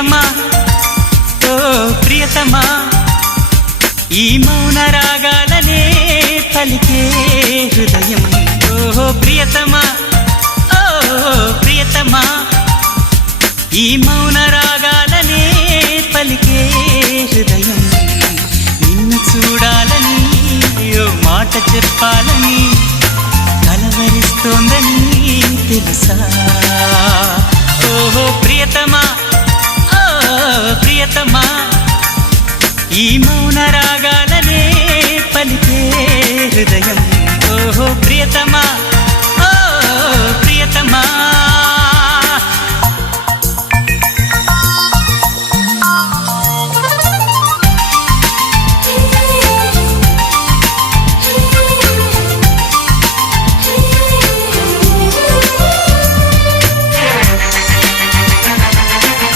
ప్రియతమా ఓ ప్రియతమా ఈ మౌన రాగాలనే పలికే హృదయం ఓ ప్రియతమా ఓ ప్రియతమా ఈ మౌన రాగాలనే పలికే హృదయం నిన్ను చూడాలని ఓ మాట చెప్పాలని కలవరిస్తోందని తెలుసా ఓ ప్రియతమా